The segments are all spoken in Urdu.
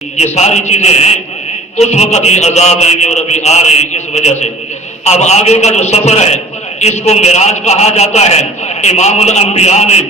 یہ ساری چیزیں ہیں، اس وقت یہ عذاب آئیں گے اور ابھی آ رہے ہیں اس وجہ سے۔ اب آگے کا جو سفر ہے اس کو معراج کہا جاتا ہے۔ امام الانبیاء نے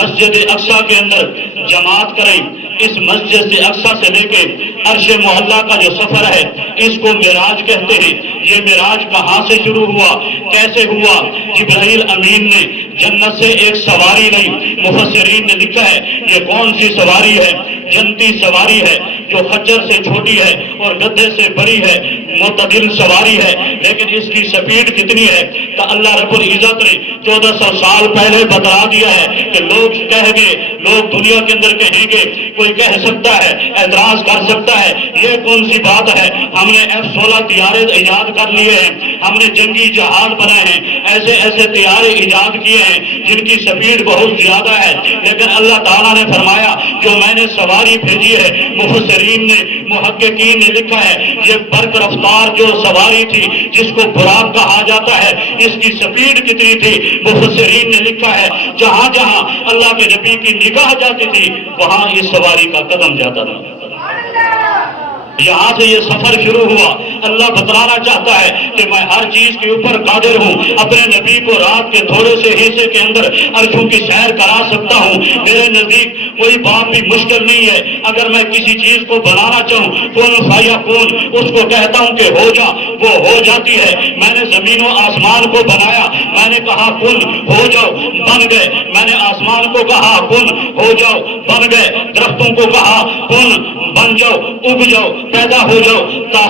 مسجد اقصیٰ کے اندر جماعت کرائی۔ اس مسجد سے اقصیٰ سے لے کے عرش معلیٰ کا جو سفر ہے اس کو معراج کہتے ہیں۔ یہ معراج کہاں سے شروع ہوا، کیسے ہوا؟ جبرائیل امین نے جنت سے ایک سواری لی۔ مفسرین نے لکھا ہے یہ کون سی سواری ہے؟ جنتی سواری ہے جو خچر سے چھوٹی ہے اور گدھے سے بڑی ہے، معتدل سواری ہے، لیکن اس کی سپیڈ کتنی ہے کہ اللہ رب العزت نے 1400 سال پہلے بتلا دیا ہے کہ لوگ کہیں گے، لوگ دنیا کے اندر کہیں گے، کوئی کہہ سکتا ہے، اعتراض کر سکتا ہے یہ کون سی بات ہے، ہم نے F-16 طیارے ایجاد کر لیے ہیں، ہم نے جنگی جہاز بنائے ہیں، ایسے ایسے طیارے ایجاد کیے ہیں جن کی سپیڈ بہت زیادہ ہے، لیکن اللہ تعالیٰ نے فرمایا جو میں نے سواری بھیجی ہے، مفسرین نے، محققین نے لکھا ہے یہ برق رفتار جو سواری تھی جس کو براق کہا جاتا ہے، اس کی سپیڈ کتنی تھی؟ مفسرین نے لکھا ہے جہاں جہاں اللہ کے نبی کی نگاہ جاتی تھی وہاں اس سواری کا قدم جاتا تھا۔ یہاں سے یہ سفر شروع ہوا۔ اللہ بتلانا چاہتا ہے کہ میں ہر چیز کے اوپر قادر ہوں، اپنے نبی کو رات کے تھوڑے سے حصے کے اندر عرشوں کی سیر کرا سکتا ہوں۔ میرے نزدیک کوئی بات بھی مشکل نہیں ہے، اگر میں کسی چیز کو بنانا چاہوں کون فایا کون اس کو کہتا ہوں کہ ہو جا، وہ ہو جاتی ہے۔ میں نے زمین و آسمان کو بنایا، میں نے کہا کن ہو جاؤ، بن گئے۔ میں نے آسمان کو کہا کن ہو جاؤ، بن گئے۔ درختوں کو کہا کن بن جاؤ، اگ جاؤ، پیدا ہو جاؤ۔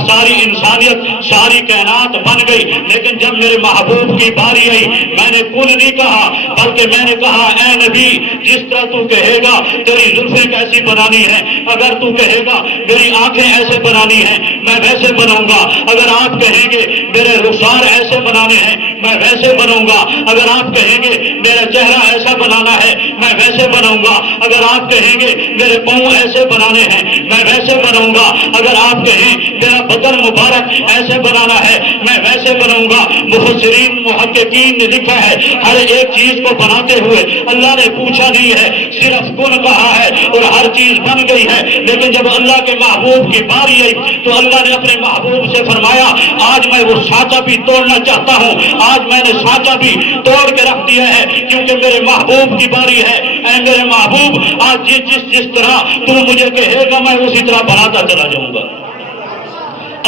ساری انسانیت، ساری کائنات بن گئی، لیکن جب میرے محبوب کی باری آئی میں نے کن نہیں کہا بلکہ میں نے کہا اے نبی جس طرح تو کہے گا تیری زلفیں کیسی بنانی ہے، اگر تو کہے گا میری آنکھیں ایسے بنانی ہیں میں ویسے بناؤں گا، اگر آپ کہیں گے میرے رخسار ایسے بنانے ہیں میں ویسے بناؤں گا، اگر آپ کہیں گے میرا چہرہ ایسا بنانا ہے میں ویسے بناؤں گا، اگر آپ کہیں گے میرے پاؤں ایسے بنانے ہیں میں ویسے بناؤں گا، اگر آپ کہیں میرا بدن مبارک ایسے بنانا ہے میں ویسے بناؤں گا۔ مفسرین محققین نے لکھا ہے ہر ایک چیز کو بناتے ہوئے اللہ نے پوچھا نہیں ہے، صرف کن کہا ہے اور ہر چیز بن گئی ہے۔ لیکن جب اللہ کے محبوب کی باری آئی تو اللہ نے اپنے محبوب سے فرمایا آج میں وہ سانچہ بھی توڑنا چاہتا ہوں، آج میں نے سانچہ بھی توڑ کے رکھ دیا ہے کیونکہ میرے محبوب کی باری ہے۔ اے میرے محبوب آج جس طرح تو مجھے کہے گا میں اسی طرح بناتا چلا جاؤں گا۔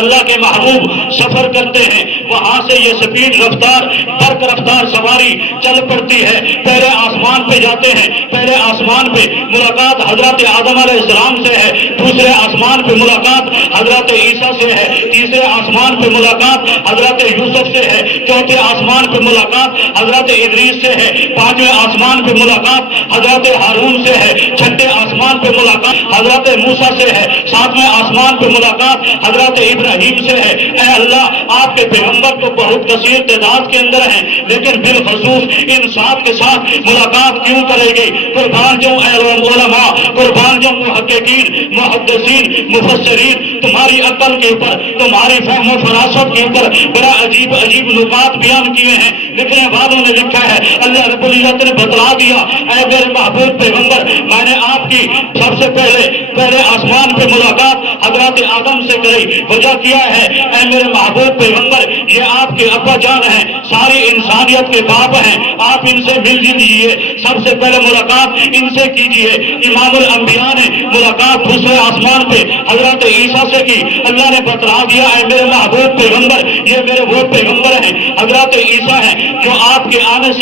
اللہ کے محبوب سفر کرتے ہیں، وہاں سے یہ سپیڈ رفتار برق رفتار سواری چل پڑتی ہے، پہلے آسمان پہ جاتے ہیں، پہلے آسمان پہ ملاقات حضرت آدم علیہ السلام سے ہے، دوسرے آسمان پہ ملاقات حضرت عیسیٰ سے ہے، تیسرے آسمان پہ ملاقات حضرت یوسف سے ہے، چوتھے آسمان پہ ملاقات حضرت ادریس سے ہے، پانچویں آسمان پہ ملاقات حضرت ہارون سے ہے، چھٹے آسمان پہ ملاقات حضرت موسیٰ سے ہے، ساتویں آسمان پہ ملاقات حضرت ابراہیم سے ہے۔ اے اللہ آپ کے پیغمبر تو بہت کثیر تعداد کے اندر ہیں لیکن بالخصوص ان سات کے ساتھ ملاقات کیوں کرے گی؟ قربان جو علماء، قربان جو محققین، محدثین، مفسرین تمہاری عقل کے اوپر، تمہاری فہم و فراست کے اوپر بڑا عجیب عجیب نکات بیان کیے ہیں، لکھنے والوں نے لکھا ہے اللہ رب العزت نے بتلا دیا اے میرے محبوب پیغمبر میں نے آپ کی سب سے پہلے آسمان پہ ملاقات حضرت آدم سے کری، وجہ کیا ہے اے میرے محبوب پیغمبر یہ آپ کے ابا جان ہیں، ساری انسانیت کے باپ ہیں، آپ ان سے مل لیجیے، سب سے پہلے ملاقات ان سے کیجیے۔ امام الانبیاء نے ملاقات دوسرے آسمان پہ حضرت عیسیٰ سے کی، اللہ نے بتلا دیا اے میرے محبوب پیغمبر یہ میرے وہ پیغمبر ہیں حضرت عیسیٰ ہیں جو آپ کے آنے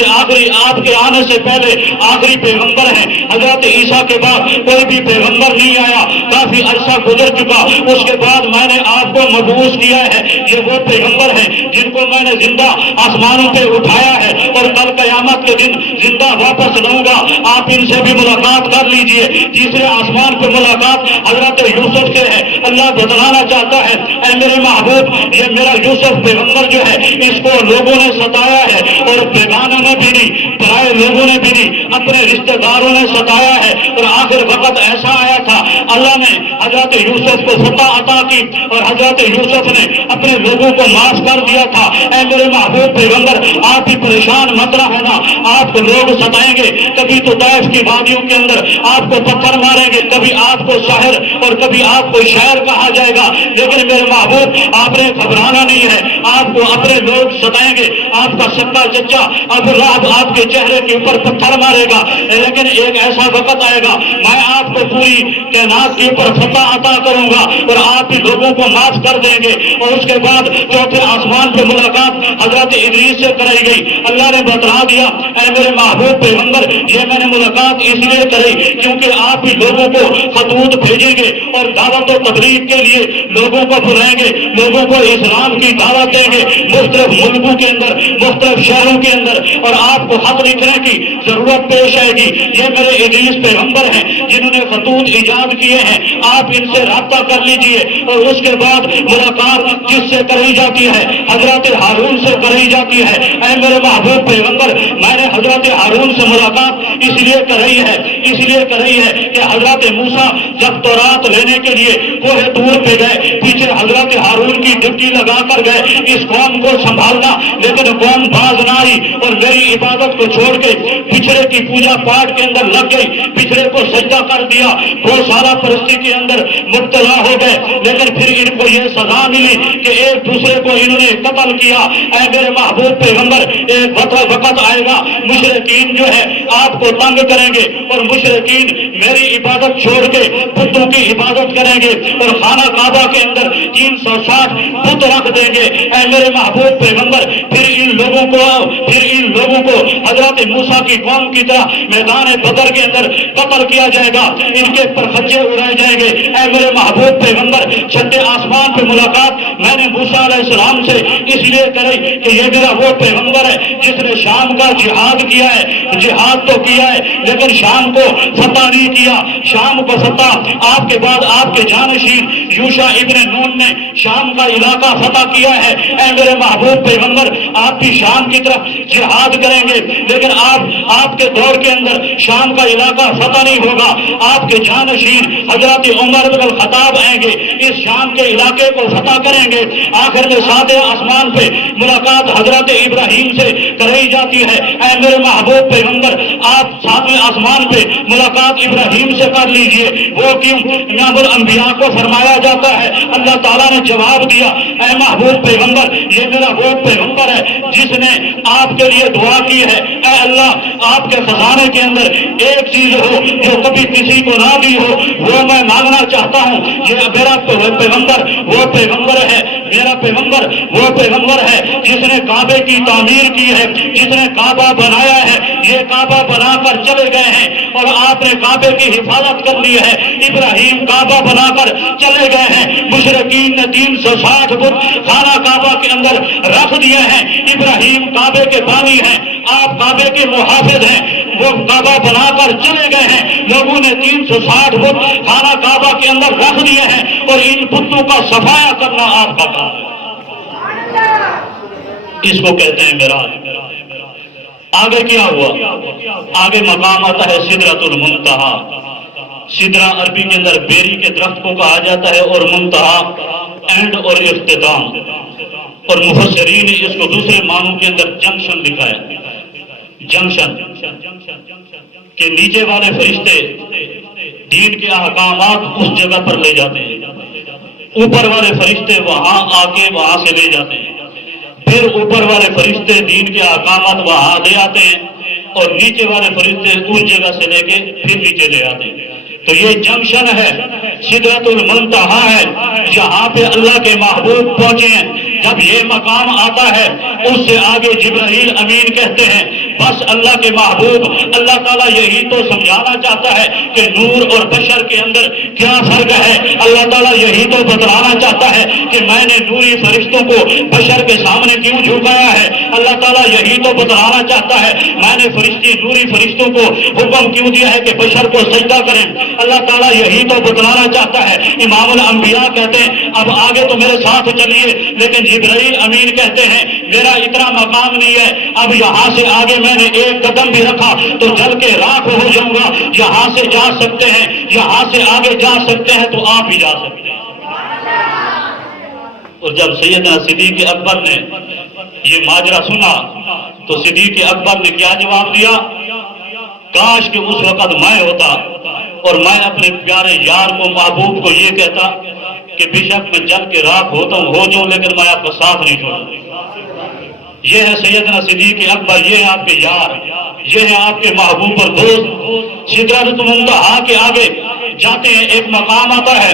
سے پہلے آخری پیغمبر ہیں، حضرت عیسیٰ کے بعد کوئی بھی پیغمبر نہیں آیا، کافی عرصہ گزر چکا، اس کے بعد میں نے آپ کو مبعوث کیا ہے، یہ وہ پیغمبر ہیں جن کو میں نے زندہ آسمانوں پہ اٹھایا ہے اور کل قیامت کے دن زندہ واپس لاؤں گا، آپ ان سے بھی ملاقات کر لیجئے۔ تیسرے آسمان پہ ملاقات حضرت یوسف سے ہے، اللہ بتلانا چاہتا ہے اے میرے محبوب یہ میرا یوسف پیغمبر جو ہے اس کو لوگوں نے ستایا ہے اور بیگانوں نے بھی نہیں پرائے لوگوں نے بھی نہیں اپنے رشتہ داروں نے ستایا ہے اور آخر وقت ایسا آیا تھا اللہ نے حضرت یوسف کو فتح عطا کی اور حضرت یوسف نے اپنے لوگوں کو معاف کر دیا تھا اے میرے محبوب پیغمبر آپ بھی پریشان مت رہنا آپ کو لوگ ستائیں گے کبھی تو طائف کی وادیوں کے اندر آپ کو پتھر ماریں گے کبھی آپ کو شاعر اور کبھی آپ کو شاعر کہا جائے گا لیکن میرے محبوب آپ نے گھبرانا نہیں ہے آپ کو اپنے لوگ ستائیں گے آپ کا سکا چچا ابو لہب آپ کے چہرے کے اوپر پتھر مارے گا لیکن ایک ایسا وقت آئے گا میں آپ کو پوری کائنات کے اوپر فتح عطا کروں گا اور آپ بھی لوگوں کو معاف کر دیں گے اور اس کے بعد چوتھے آسمان پہ ملاقات حضرت ادریس سے کرائی گئی اللہ نے بتلا دیا اے میرے محبوب پیغمبر یہ میں نے ملاقات اس لیے کری کیونکہ آپ بھی لوگوں کو خطوط بھیجیں گے اور دعوت و تبلیغ کے لیے لوگوں کو بلائیں گے لوگوں کو اسلام کی دعوت دیں گے مختلف ملکوں کے اندر مختلف شہروں کے اندر اور آپ کو خط لکھنے کی ضرورت پیش آئے گی یہ میرے ادریس پیغمبر ہیں جنہوں نے خطوط ایجاد کیے ہیں آپ ان سے رابطہ کر لیجئے اور اس کے بعد ملاقات جس سے کرائی جاتی ہے حضرت ہارون سے کرائی جاتی ہے اے میرے محبوب پیغمبر میں نے حضرت ہارون سے ملاقات اس لیے کرائی ہے کہ حضرت موسیٰ جب تورات لینے کے لیے کوہ طور پہ گئے پیچھے حضرت ہارون کی ڈپٹی لگا کر گئے اس قوم کو سنبھالنا لیکن قوم باز نہ آئی اور میری عبادت کو چھوڑ کے پچھڑے کی پوجا پاٹ کے اندر لگ گئی پچھڑے کو سجدہ کر دیا گوشالہ پرستی کے اندر مبتلا ہو گئے لیکن پھر ان کو یہ سزا ملی کہ ایک دوسرے کو انہوں نے قتل کیا اے میرے محبوب پیغمبر ایک وقت آئے گا مشرکین جو ہے آپ کو تنگ کریں گے اور مشرکین میری عبادت چھوڑ کے بتوں کی عبادت کریں گے اور خانہ کعبہ کے اندر 360 بت رکھ دیں گے اے میرے محبوب پیغمبر پھر ان لوگوں کو حضرت موسیٰ کی قوم کی طرح میدان بدر کے اندر قتل کیا جائے گا ان کے پرخچے اڑائے جائیں گے اے میرے محبوب پیغمبر چھٹے آسمان پہ ملاقات میں نے موسیٰ علیہ السلام سے اس لیے کری کہ یہ میرا وہ پیغمبر ہے جس نے شام کا جہاد کیا ہے جہاد تو کیا ہے لیکن شام کو فتح نہیں کیا شام کو فتح آپ کے بعد آپ کے جانشین یوشع ابن نون نے شام کا علاقہ فتح کیا ہے اے میرے محبوب پیغمبر آپ بھی شام کی طرف جہاد کریں گے لیکن آپ کے دور کے اندر شام کا علاقہ فتح نہیں ہوگا آپ کے جانشین حضرت عمر بن الخطاب آئیں گے اس شام کے علاقے کو فتح کریں گے آخر میں ساتھ آسمان پہ ملاقات حضرت ابراہیم سے کرائی جاتی ہے اے میرے محبوب پیغمبر آپ ساتویں آسمان پہ ملاقات ابراہیم سے کر لیجئے وہ کیوں امام الانبیاء کو فرمایا جاتا ہے اللہ تعالیٰ نے جواب دیا اے محبوب پیغمبر یہ میرا وہ پیغمبر ہے جس نے آپ کے لیے دعا کی ہے اے اللہ آپ کے خزانے کے اندر ایک چیز ہو جو کبھی کسی کو نہ دی ہو وہ میں مانگنا چاہتا ہوں یہ میرا پیغمبر وہ پیغمبر ہے میرا پیغمبر وہ پیغمبر ہے جس نے کعبے کی تعمیر کی ہے جس نے کعبہ بنایا ہے یہ کعبہ بنا کر چلے گئے ہیں اور آپ نے کعبے کی حفاظت کر لی ہے ابراہیم کعبہ بنا کر چلے گئے ہیں مشرکین نے 360 بت خانہ کعبہ کے اندر رکھ دیے ہیں ابراہیم کعبے کے بانی ہیں آپ کعبے کے محافظ ہیں وہ کعبہ بنا کر چلے گئے ہیں لوگوں نے 360 بت خانہ کعبہ کے اندر رکھ دیے ہیں اور ان بتوں کا صفایا کرنا آپ کا کام ہے اس کو کہتے ہیں معراج آگے کیا ہوا آگے مقام آتا ہے سدرۃ المنتہا سدرہ عربی کے اندر بیری کے درخت کو کہا جاتا ہے اور منتہا اینڈ اور اختتام اور مفسرین نے اس کو دوسرے معنوں کے اندر جنکشن لکھا ہے جنکشن کہ نیچے والے فرشتے دین کے احکامات اس جگہ پر لے جاتے ہیں اوپر والے فرشتے وہاں آ کے وہاں سے لے جاتے ہیں پھر اوپر والے فرشتے دین کے احکامات وہاں لے آتے ہیں اور نیچے والے فرشتے اس جگہ سے لے کے پھر نیچے لے آتے ہیں تو یہ جنکشن ہے سدرۃ المنتہا ہے جہاں پہ اللہ کے محبوب پہنچے ہیں جب یہ مقام آتا ہے اس سے آگے جبرائیل امین کہتے ہیں بس اللہ کے محبوب اللہ تعالیٰ یہی تو سمجھانا چاہتا ہے کہ نور اور بشر کے اندر کیا فرق ہے. اللہ تعالیٰ یہی تو بتلانا چاہتا ہے کہ میں نے نوری فرشتوں کو بشر کے سامنے کیوں جھکایا ہے. اللہ تعالیٰ یہی تو بتلانا چاہتا ہے میں نے نوری فرشتوں کو حکم کیوں دیا ہے کہ بشر کو سجدہ کریں. اللہ تعالیٰ یہی تو بتلانا چاہتا ہے. امام الانبیاء کہتے ہیں اب آگے تو میرے ساتھ چلیے, لیکن جبرائیل امین کہتے ہیں میرا اتنا مقام نہیں ہے, اب یہاں سے آگے میں نے ایک قدم بھی رکھا تو جل کے راکھ ہو جاؤں گا. یہاں سے جا سکتے ہیں, یہاں سے آگے جا سکتے ہیں تو آپ ہی جا سکتے ہیں. اور جب سیدنا صدیق اکبر نے یہ ماجرا سنا تو صدیق اکبر نے کیا جواب دیا, کاش کہ اس وقت میں ہوتا اور میں اپنے پیارے یار کو محبوب کو یہ کہتا کہ بے شک میں جل کے راکھ ہوتا ہوں ہو جاؤں لیکن میں آپ کا ساتھ نہیں چھوڑوں. یہ ہے سیدنا صدیق اکبر, یہ ہے آپ کے یار, یہ ہے آپ کے محبوب اور دوست. سدرۃ المنتہا کے آگے جاتے ہیں ایک مقام آتا ہے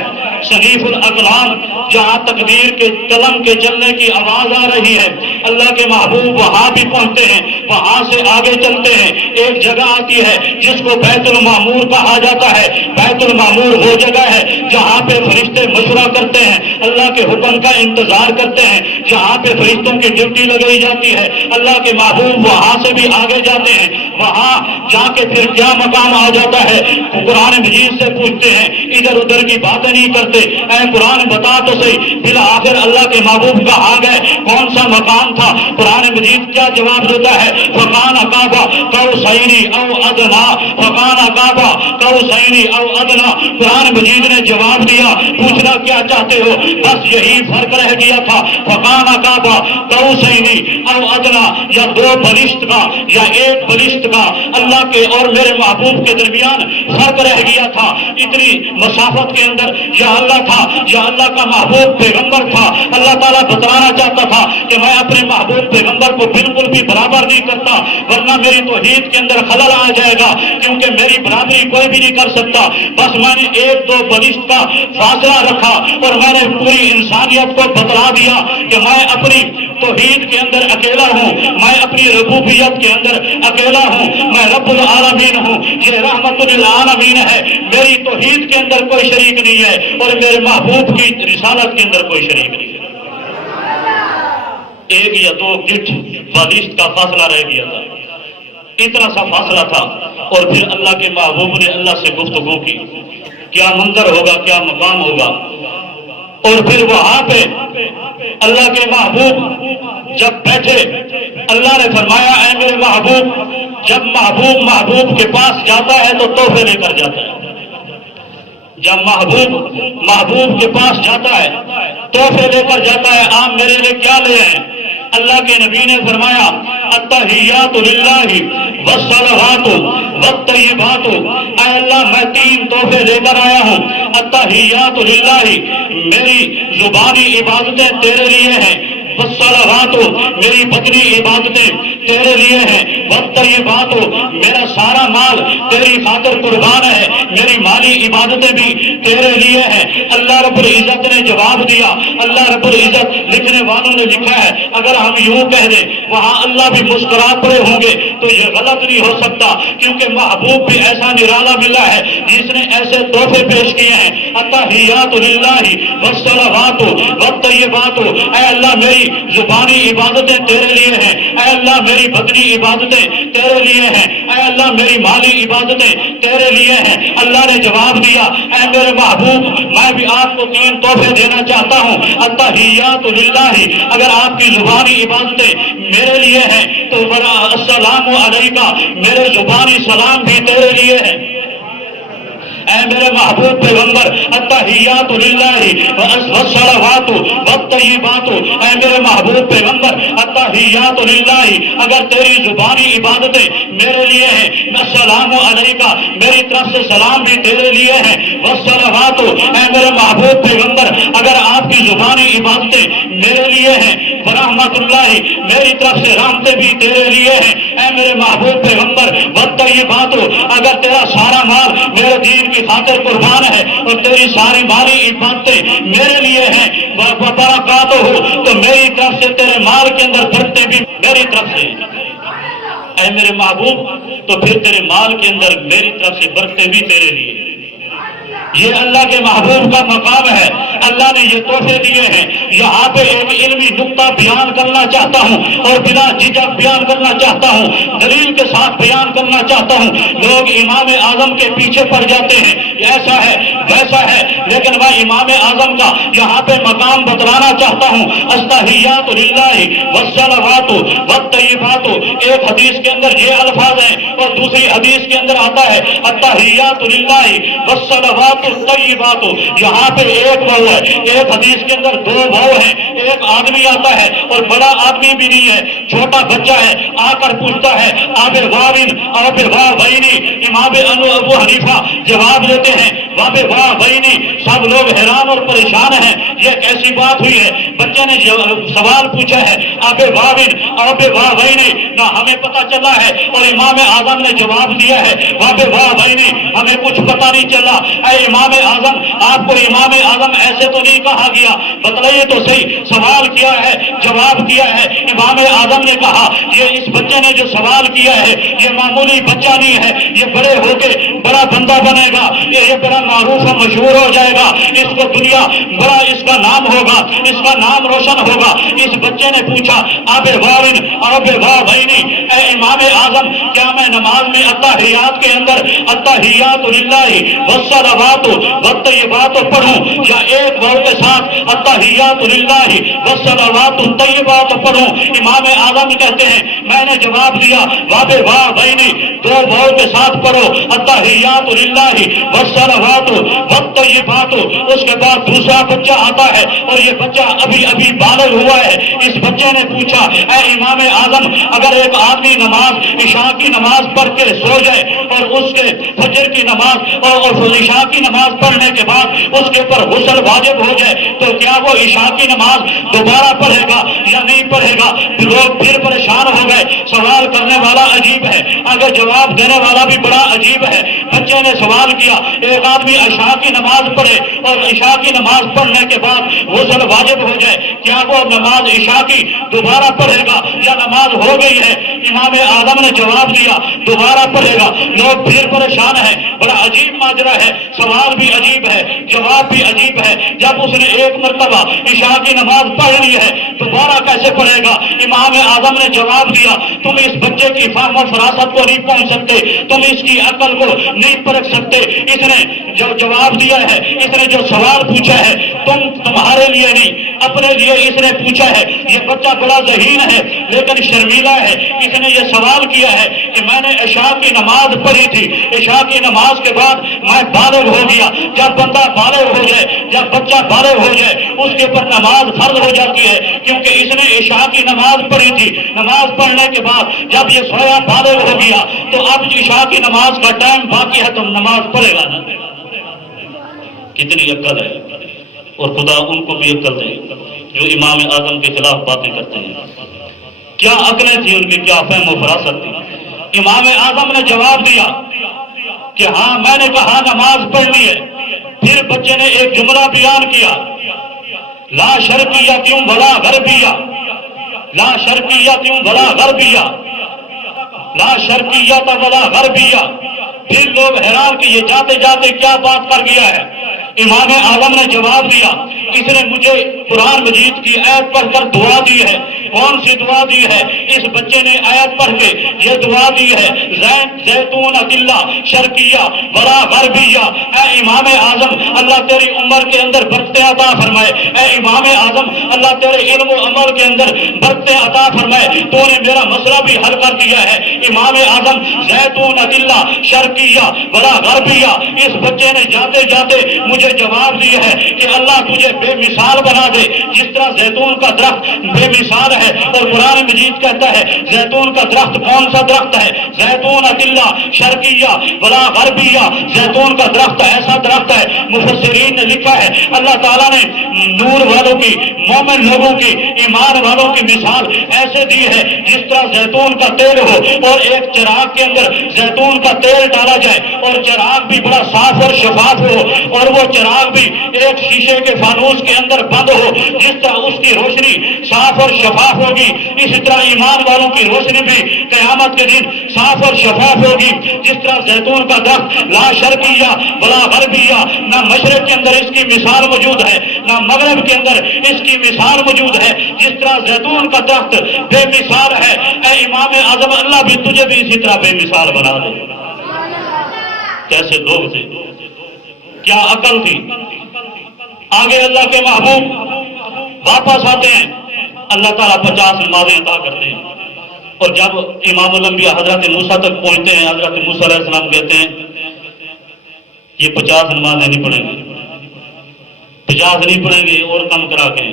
صنیف الاقلام, جہاں تقدیر کے قلم کے چلنے کی آواز آ رہی ہے. اللہ کے محبوب وہاں بھی پہنچتے ہیں, وہاں سے آگے چلتے ہیں. ایک جگہ آتی ہے جس کو بیت المعمور کہا جاتا ہے. بیت المعمور وہ جگہ ہے جہاں پہ فرشتے مشورہ کرتے ہیں, اللہ کے حکم کا انتظار کرتے ہیں, جہاں پہ فرشتوں کی ڈیوٹی لگائی جاتی ہے. اللہ کے محبوب وہاں سے بھی آگے جاتے ہیں, وہاں جا کے پھر کیا مقام آ جاتا ہے. قرآن مجید سے پوچھتے ہیں, ادھر ادھر کی باتیں نہیں کرتے, اے قرآن بتا تو صحیح. بالآخر اللہ کے محبوب کہاں گئے, کون سا مقام تھا. قرآن مجید کیا جواب دیتا ہے, فکان قاب قوسین او ادنا, فکان قاب قوسین او ادنا. قرآن مجید نے جواب دیا, پوچھنا کیا چاہتے ہو, بس یہی فرق رہ گیا تھا. فکان قاب قوسین او ادنا, یا دو بلشت کا یا ایک بلشت کا اللہ کے اور میرے محبوب کے درمیان فرق رہ گیا تھا. اتنی مسافت کے اندر یا اللہ تھا یا اللہ کا محبوب پیغمبر تھا. اللہ تعالیٰ بتلانا چاہتا تھا کہ میں اپنے محبوب پیغمبر کو بالکل بھی برابر نہیں کرتا, ورنہ میری توحید کے اندر خلل آ جائے گا, کیونکہ میری برابری کوئی بھی نہیں کر سکتا. بس میں نے ایک دو بلشت کا فاصلہ رکھا اور میں نے پوری انسانیت کو بتلا دیا کہ میں اپنی توحید کے اندر اکیلا ہوں, میں اپنی ربوبیت کے اندر اکیلا ہوں, میں رب العالمین ہوں, یہ رحمت للعالمین ہے. میری توحید کے اندر کوئی شریک نہیں ہے اور میرے محبوب کی رسالت کے اندر کوئی شریک نہیں ہے. ایک یا دو گٹھ بالشت کا فاصلہ رہ گیا تھا, اتنا سا فاصلہ تھا. اور پھر اللہ کے محبوب نے اللہ سے گفتگو کی, کیا منظر ہوگا, کیا مقام ہوگا. اور پھر وہاں پہ اللہ کے محبوب جب بیٹھے, اللہ نے فرمایا اے میرے محبوب, جب محبوب کے پاس جاتا ہے تو تحفے لے کر جاتا ہے. جب محبوب کے پاس جاتا ہے تحفے لے کر جاتا ہے. آپ میرے لیے کیا لے آئے؟ اللہ کے نبی نے فرمایا التحیات للہ والصلوات والطیبات. اے اللہ میں 3 تحفے لے کر آیا ہوں. التحیات للہ, میری زبانی عبادتیں تیرے لیے ہیں. والصلوات, میری بدنی عبادتیں تیرے لیے ہیں. والطیبات, میرا سارا مال تیری خاطر قربان ہے, میری مالی عبادتیں بھی تیرے لیے ہیں. اللہ رب العزت نے جواب دیا. اللہ رب العزت لکھنے والوں نے لکھا ہے اگر ہم یوں کہہ دیں وہاں اللہ بھی مسکرا پڑے ہوں گے تو یہ غلط نہیں ہو سکتا, کیونکہ محبوب بھی ایسا نرالا ملا ہے جس نے ایسے تحفے پیش کیے ہیں. التحیات للہ والصلوات والطیبات, اے اللہ میری زبانی عبادتیں تیرے لیے ہیں. اے اللہ میری بدنی عبادتیں تیرے لیے ہیں. اے اللہ میری مالی عبادتیں تیرے لیے ہیں. اللہ نے جواب دیا اے میرے محبوب, میں بھی آپ کو 3 تحفے دینا چاہتا ہوں. التحیات للہ, اگر آپ کی زبانی عبادتیں میرے لیے ہیں تو السلام علیکہ, میرے زبانی سلام بھی تیرے لیے ہے. اے میرے محبوب پیغمبر التحیات للہ والصلوات والطیبات, اے میرے محبوب پیغمبر التحیات للہ, اگر تیری زبانی عبادتیں میرے لیے ہیں, السلام علیکہ, میری طرف سے سلام بھی تیرے لیے ہیں. والصلوات, اے میرے محبوب پیغمبر اگر آپ کی زبانی عبادتیں میرے لیے ہیں, ورحمت اللہ, میری طرف سے رحمتیں بھی تیرے لیے ہیں. اے میرے محبوب پیغمبر والطیبات, اگر تیرا سارا مال میرے دین کی خاطر قربان ہے اور تیری ساری مالی عبادتیں میرے لیے ہیں، برکات ہو تو میری طرف سے تیرے مال کے اندر برکتیں بھی میری طرف سے، اے میرے محبوب تو پھر تیرے مال کے اندر میری طرف سے برکتیں بھی تیرے لیے۔ یہ اللہ کے محبوب کا مقام ہے، اللہ نے یہ تحفے دیے ہیں۔ یہاں پہ ایک علمی نقطہ بیان کرنا چاہتا ہوں اور بنا جھجک بیان کرنا چاہتا ہوں، دلیل کے ساتھ بیان کرنا چاہتا ہوں۔ لوگ امام اعظم کے پیچھے پڑ جاتے ہیں، ایسا ہے ویسا ہے، لیکن میں امام اعظم کا یہاں پہ مقام بتلانا چاہتا ہوں۔ التحیات للہ والصلوات والطیبات، ایک حدیث کے اندر یہ الفاظ ہیں اور دوسری حدیث کے اندر آتا ہے التحیات للہ والصلوات الطیبات۔ یہاں پہ ایک بہو ہے، ایک حدیث کے اندر دو بہو ہیں، ایک آدمی آتا ہے اور بڑا آدمی بھی نہیں ہے، چھوٹا بچہ ہے، آ کر پوچھتا ہے آب واوین آب واہ وینی۔ امام ابو حنیفہ جواب دیتے ہیں باب واہ وینی۔ سب لوگ حیران اور پریشان ہیں، یہ کیسی بات ہوئی ہے؟ بچے نے سوال پوچھا ہے آب واوین آب واہ وینی، نہ ہمیں پتہ چلا ہے، اور امام اعظم نے جواب دیا ہے باب واہ وینی، ہمیں کچھ پتہ نہیں چلا۔ اے امام اعظم، آپ کو امام اعظم ایسے تو نہیں کہا گیا، بتلائیے تو صحیح، سوال کیا ہے جواب کیا ہے۔ امام اعظم نے کہا یہ اس بچے نے جو سوال کیا ہے یہ معمولی بچہ نہیں ہے، یہ بڑے ہو کے بڑا بندہ بنے گا، یہ بڑا معروف و مشہور ہو جائے گا، اس کو دنیا بڑا اس کا نام ہوگا، اس کا نام روشن ہوگا۔ اس بچے نے پوچھا آب واوین آب واہ وینی، اے امام اعظم کیا میں نماز میں التحیات کے اندر التحیات للہ والصلوات والطیبات پڑھوں یا ایک بہو کے ساتھ التحیات للہ والصلوات الطیبات پڑھوں؟ امام اعظم کہتے ہیں میں نے جواب دیا باب واہ وینی، دو بہو کے ساتھ پڑھو التحیات للہ والصلوات والطیبات۔ اس کے بعد دوسرا بچہ آتا ہے اور یہ بچہ ابھی ابھی بالغ ہوا ہے۔ اس بچے نے پوچھا اے امام اعظم اگر ایک آدمی نماز عشاء کی نماز پڑھ کے سو جائے اور اس کے فجر کی نماز اور عشاء کی نماز پڑھنے کے بعد اس کے اوپر غسل واجب ہو جائے تو کیا وہ عشاء کی نماز دوبارہ پڑھے گا یا نہیں پڑھے گا؟ لوگ پھر پریشان ہو گئے، سوال کرنے والا عجیب ہے، اگر جواب دینے والا بھی بڑا عجیب ہے۔ بچے نے سوال کیا ایک آدمی عشاء کی نماز پڑھے اور عشاء کی نماز پڑھنے کے بعد غسل واجب ہو جائے، کیا وہ نماز عشاء کی دوبارہ پڑھے گا یا نماز ہو گئی ہے؟ امام اعظم نے جواب دیا دوبارہ پڑھے گا۔ لوگ پھر پریشان ہیں، بڑا عجیب ماجرا ہے، سوال بھی عجیب ہے، جواب بھی عجیب ہے۔ جب اس نے ایک مرتبہ عشاء کی نماز پڑھ لی ہے دوبارہ کیسے پڑھے گا؟ امام اعظم نے جواب دیا تم اس بچے کی فہم و فراست کو نہیں پہنچ سکتے، تم اس کی عقل کو نہیں پرکھ سکتے۔ اس نے جو جواب دیا ہے، اس نے جو سوال پوچھا ہے تمہارے لیے نہیں اپنے لیے اس نے پوچھا ہے۔ یہ بچہ بڑا ذہین ہے لیکن شرمیلا ہے، اس نے یہ سوال کیا ہے کہ میں نے عشاء کی نماز پڑھی تھی، عشاء کی نماز کے بعد میں بالغ ہو گیا۔ جب بندہ بالغ ہو جائے، جب بچہ بالغ ہو جائے اس کے اوپر نماز فرض ہو جاتی ہے، کیونکہ اس نے عشاء کی نماز پڑھی تھی۔ نماز پڑھنے کے بعد جب یہ سویا بالغ ہو گیا تو اب عشاء کی نماز کا ٹائم باقی ہے تو نماز پڑھے گا نا۔ کتنی عقل ہے، اور خدا ان کو بھی عقل دے جو امام اعظم کے خلاف باتیں کرتے ہیں۔ کیا عقلیں تھی ان کی، کیا فہم و فراست تھی؟ امام اعظم نے جواب دیا کہ ہاں میں نے کہا نماز پڑھنی ہے۔ پھر بچے نے ایک جملہ بیان کیا لا شرقیہ ولا غربیہ، لا شرقیہ ولا غربیہ، لا شرقیہ ولا غربیہ۔ پھر لوگ حیران کہ یہ جاتے جاتے کیا بات کر گیا ہے۔ امام اعظم نے جواب دیا اس نے مجھے قرآن مجید کی آیت پڑھ کر دعا دی ہے۔ کون سی دعا دی ہے؟ اس بچے نے آیت پڑھ کے یہ دعا دی ہے زیتون اکلہ شرقیہ ولا غربیہ۔ اے امام اعظم اللہ تیری عمر کے اندر برکتیں عطا فرمائے، اے امام اعظم اللہ تیرے علم و عمل کے اندر برکتیں عطا فرمائے، تو نے میرا مسئلہ بھی حل کر دیا ہے۔ امام اعظم زیتون اکلہ شرقیہ ولا غربیہ، اس بچے نے جاتے جاتے مجھے جواب دیا ہے کہ اللہ تجھے بے مثال بنا دے، جس طرح زیتون کا درخت بے مثال ہے، اور قرآن مجید کہتا ہے زیتون کا درخت کون سا درخت ہے؟ زیتون اکلا شرقیہ ولا غربیہ، زیتون کا درخت ایسا درخت ہے، مفسرین نے لکھا ہے اللہ تعالیٰ نے نور والوں کی، مومن لوگوں کی، ایمان والوں کی مثال ایسے دی ہے جس طرح زیتون کا تیل ہو اور ایک چراغ کے اندر زیتون کا تیل ڈالا جائے اور چراغ بھی بڑا صاف اور شفاف ہو اور وہ چراغ بھی ایک شیشے کے فانوس کے اندر بند ہو، جس طرح اس کی روشنی صاف اور شفاف ہوگی، اسی طرح ایمان والوں کی روشنی بھی قیامت کے دن صاف اور شفاف ہوگی۔ جس طرح زیتون کا درخت لا شرقیہ ولا غربیہ، نہ مشرق کے اندر اس کی مثال موجود ہے نہ مغرب کے اندر اس کی مثال موجود ہے، جس طرح زیتون کا درخت بے مثال ہے، اے امام اعظم اللہ بھی تجھے بھی اسی طرح بے مثال بنا دے۔ کیسے لوگ تھے، کیا عقل تھی۔ آگے اللہ کے محبوب واپس آتے ہیں، اللہ تعالیٰ 50 نمازیں عطا کرتے ہیں، اور جب امام الانبیاء حضرت موسیٰ تک پہنچتے ہیں، حضرت موسیٰ علیہ السلام کہتے ہیں یہ 50 نمازیں نہیں پڑھیں گے، 50 نہیں پڑھیں گے اور کم کرا کے۔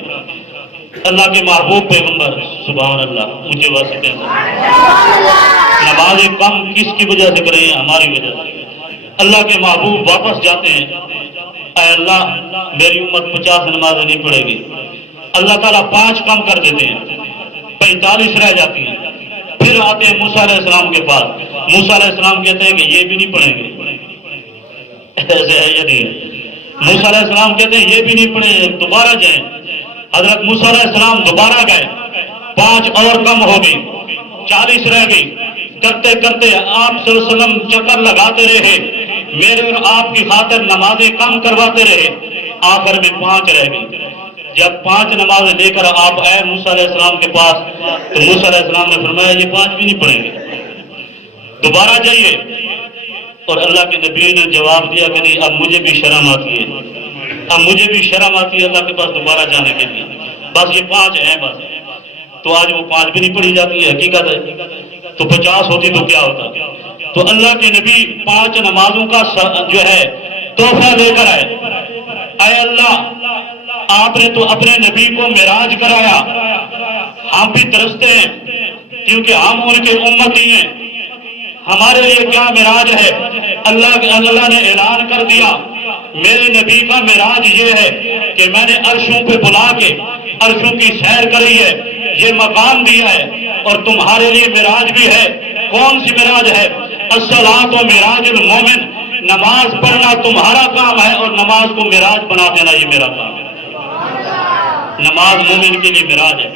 اللہ کے محبوب پیغمبر سبحان اللہ اونچے واسطے نمازیں کم کس کی وجہ سے کریں؟ ہماری وجہ سے۔ اللہ کے محبوب واپس جاتے ہیں، اے اللہ میری امت 50 نمازیں نہیں پڑھے گی، اللہ تعالیٰ 5 کم کر دیتے ہیں، 45 رہ جاتی ہیں۔ پھر آتے ہیں موسیٰ علیہ السلام کے پاس، موسیٰ علیہ السلام کہتے ہیں کہ یہ بھی نہیں پڑھیں گے، ایسے ہے یا نہیں؟ موسیٰ علیہ السلام کہتے ہیں یہ بھی نہیں پڑھیں گے، دوبارہ جائیں۔ حضرت موسیٰ علیہ السلام دوبارہ گئے، 5 اور کم ہو گئی، 40 رہ گئی۔ کرتے کرتے آپ صلی اللہ علیہ وسلم چکر لگاتے رہے، میرے اور آپ کی خاطر نمازیں کم کرواتے رہے، آخر میں 5 رہ گئی۔ جب 5 نمازیں لے کر آپ آئے موسیٰ علیہ السلام کے پاس تو موسیٰ علیہ السلام نے فرمایا یہ 5 بھی نہیں پڑھیں گے، دوبارہ جائیے۔ اور اللہ کے نبی نے جواب دیا کہ نہیں، اب مجھے بھی شرم آتی ہے، اب مجھے بھی شرم آتی ہے اللہ کے پاس دوبارہ جانے کے لیے، بس یہ 5 ہیں بس۔ تو آج وہ 5 بھی نہیں پڑھی جاتی ہے، حقیقت ہے۔ تو 50 ہوتی تو کیا ہوتا؟ تو اللہ کے نبی 5 نمازوں کا جو ہے تحفہ لے کر آئے۔ اے اللہ آپ نے تو اپنے نبی کو معراج کرایا، ہم بھی ترستے ہیں کیونکہ ہم ان کے امتی ہیں، ہمارے لیے کیا معراج ہے؟ اللہ نے اعلان کر دیا میرے نبی کا معراج یہ ہے کہ میں نے عرشوں پہ بلا کے عرشوں کی سیر کری ہے، یہ مقام دیا ہے، اور تمہارے لیے معراج بھی ہے۔ کون سی معراج ہے؟ الصلاۃ و معراج المومن، نماز پڑھنا تمہارا کام ہے اور نماز کو معراج بنا دینا یہ میرا کام ہے۔ نماز مومن کے لیے معراج ہے۔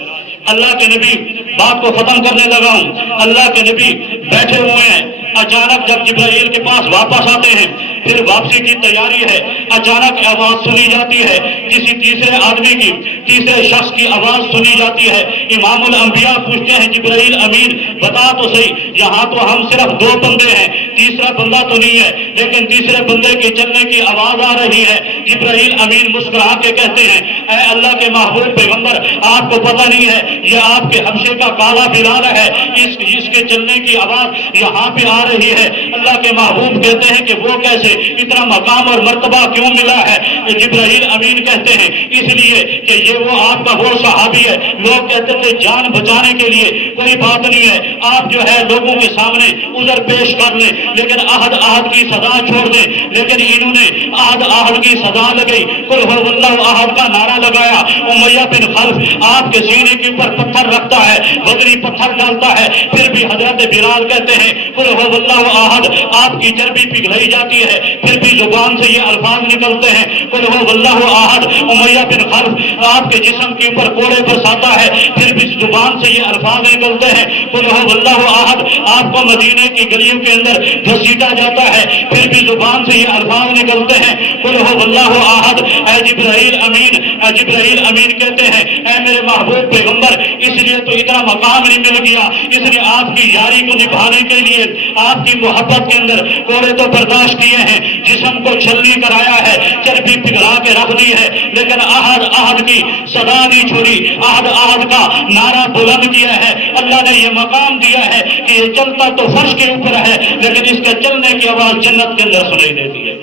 اللہ کے نبی بات کو ختم کرنے لگا ہوں، اللہ کے نبی بیٹھے ہوئے ہیں، اچانک جب جبرائیل کے پاس واپس آتے ہیں، پھر واپسی کی تیاری ہے، اچانک آواز سنی جاتی ہے، کسی تیسرے آدمی کی، تیسرے شخص کی آواز سنی جاتی ہے۔ امام الانبیاء پوچھتے ہیں جبرائیل امین بتا تو صحیح، یہاں تو ہم صرف 2 بندے ہیں، تیسرا بندہ تو نہیں ہے، لیکن تیسرے بندے کے چلنے کی آواز آ رہی ہے۔ جبرائیل امین مسکرا کے کہتے ہیں اے اللہ کے محبوب پیغمبر آپ کو پتہ نہیں ہے یہ آپ کے حبشے کا کالا بلال ہے، اس کے چلنے کی آواز یہاں پہ آ رہی ہے۔ اللہ کے محبوب کہتے ہیں کہ وہ کیسے، اتنا مقام اور مرتبہ کیوں ملا ہے؟ جبرائیل امین کہتے ہیں اس لیے کہ یہ وہ آپ کا وہ صحابی ہے، لوگ کہتے تھے جان بچانے کے لیے کوئی بات نہیں ہے، آپ جو ہے لوگوں کے سامنے عذر پیش کر لیں، لیکن عہد کی سزا چھوڑ دیں۔ لیکن انہوں نے عہد کی سزا لگئی، قل هو اللہ احد کا نعرہ لگایا۔ امیہ بن خلف آپ کے سینے کے اوپر پتھر رکھتا ہے، بدری پتھر ڈالتا ہے، پھر بھی حضرت بلال کہتے ہیں قل هو اللہ احد، آپ کی چربی پگھلائی جاتی ہے، پھر بھی زبان سے یہ الفاظ نکلتے ہیں قل هو اللہ احد۔ امیہ بن خلف آپ کے جسم کے اوپر کوڑے برساتا ہے، پھر بھی زبان سے یہ الفاظ نکلتے ہیں قل هو اللہ احد۔ آپ کو مدینے کی گلیوں کے اندر گھسیٹا جاتا ہے، پھر بھی زبان سے یہ الفاظ نکلتے ہیں قل هو اللہ احد۔ اے جبرائیل امین کہتے ہیں اے میرے محبوب پیغمبر اس لیے تو اتنا مقام نہیں مل گیا، اس لیے آپ کی یاری کو نبھانے کے لیے آپ کی محبت کے اندر کوڑے تو برداشت کیے ہیں، جسم کو چھلنی کرایا ہے، چربی پگھلا کے رکھ دی ہے، لیکن عہد کی صدا نہیں چھوڑی، عہد کا نعرہ بلند کیا ہے۔ اللہ نے یہ مقام دیا ہے کہ یہ چلتا تو فرش کے اوپر ہے لیکن اس کے چلنے کی آواز جنت کے اندر سنائی دیتی ہے۔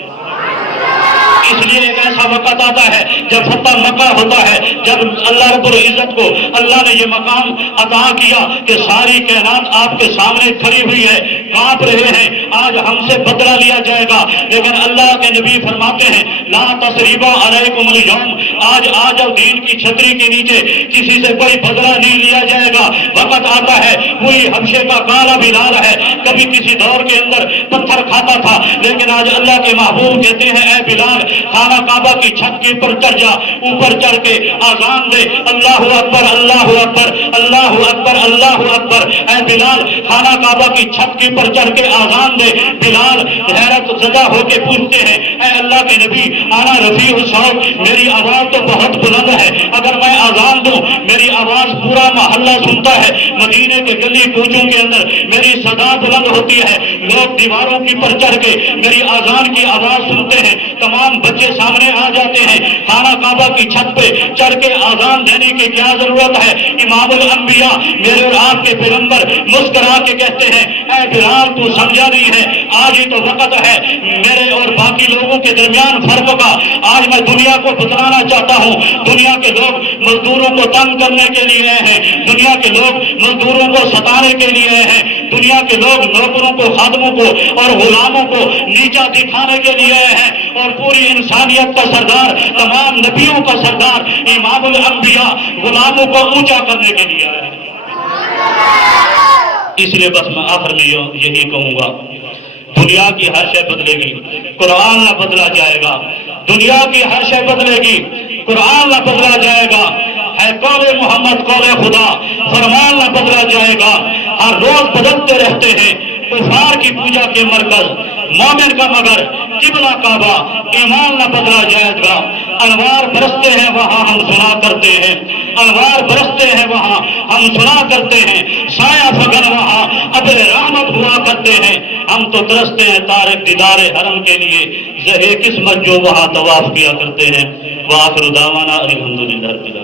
اس لیے ایک ایسا ایسا وقت آتا ہے جب فتح مکہ ہوتا ہے، جب اللہ رب العزت کو اللہ نے یہ مقام عطا کیا کہ ساری کائنات آپ کے سامنے کھڑی ہوئی ہے، کانپ رہے ہیں، آج ہم سے بدلہ لیا جائے گا، لیکن اللہ کے نبی فرماتے ہیں لا تثریب علیکم اليوم، آج دین کی چھتری کے نیچے کسی سے کوئی بدلہ نہیں لیا جائے گا۔ وقت آتا ہے، وہی حبشے کا کالا بلال ہے، کبھی کسی دور کے اندر پتھر کھاتا تھا، لیکن آج اللہ کے محبوب کہتے ہیں اے بلال خانہ کعبہ کی چھت کے اوپر چڑھ جا، اوپر چڑھ کے آزان دے اللہ اکبر اللہ اکبر اللہ اکبر اللہ اکبر۔ اے بلال خانہ کعبہ کی چھت کے اوپر چڑھ کے آزان دے۔ بلال حیرت زدہ ہو کے پوچھتے ہیں اے اللہ کے نبی انا رفیع الصوت، میری آواز تو بہت بلند ہے، اگر میں آزان دوں میری آواز پورا محلہ سنتا ہے، مدینے کے گلی کوچوں کے اندر میری صدا بلند ہوتی ہے، لوگ دیواروں کی پر چڑھ کے میری آزان کی آواز سنتے ہیں، تمام بچے سامنے آ جاتے ہیں، خانہ کعبہ کی چھت پہ چڑھ کے آزان دینے کی کیا ضرورت ہے؟ امام الانبیاء میرے اور آپ کے پیغمبر مسکرا کے کہتے ہیں اے بلال تو سمجھا نہیں ہے، آج ہی تو وقت ہے میرے اور باقی لوگوں کے درمیان فرق کا۔ آج میں دنیا کو بتلانا چاہتا ہوں، دنیا کے لوگ مزدوروں کو تنگ کرنے کے لیے آئے ہیں، دنیا کے لوگ مزدوروں کو ستانے کے لیے آئے ہیں، دنیا کے لوگ نوکروں کو خادموں کو اور غلاموں کو نیچا دکھانے کے لیے آئے ہیں، اور پوری انسانیت کا سردار تمام نبیوں کا سردار امام الانبیاء غلاموں کو اونچا کرنے کے لیے آئے ہیں۔ اس لیے بس میں آخر میں یہی کہوں گا، دنیا کی ہر شے بدلے گی، قرآن نہ بدلا جائے گا۔ دنیا کی ہر شے بدلے گی، قرآن نہ بدلا جائے گا، ہے قول محمد قول خدا، فرمان نہ بدلا جائے گا۔ ہر روز بدلتے رہتے ہیں کفار کی پوجا کے مرکز، مومن کا مگر قبلہ کعبہ، ایمان نہ بدلا جائے گا۔ انوار برستے ہیں وہاں ہم سنا کرتے ہیں، انوار برستے ہیں وہاں ہم سنا کرتے ہیں، سایہ فگن وہاں ابر رحمت ہوا کرتے ہیں، ہم تو ترستے ہیں تارک دیدار حرم کے لیے، زہے قسمت جو وہاں طواف کیا کرتے ہیں۔ وآخر دعوانا الحمدللہ رب العالمین۔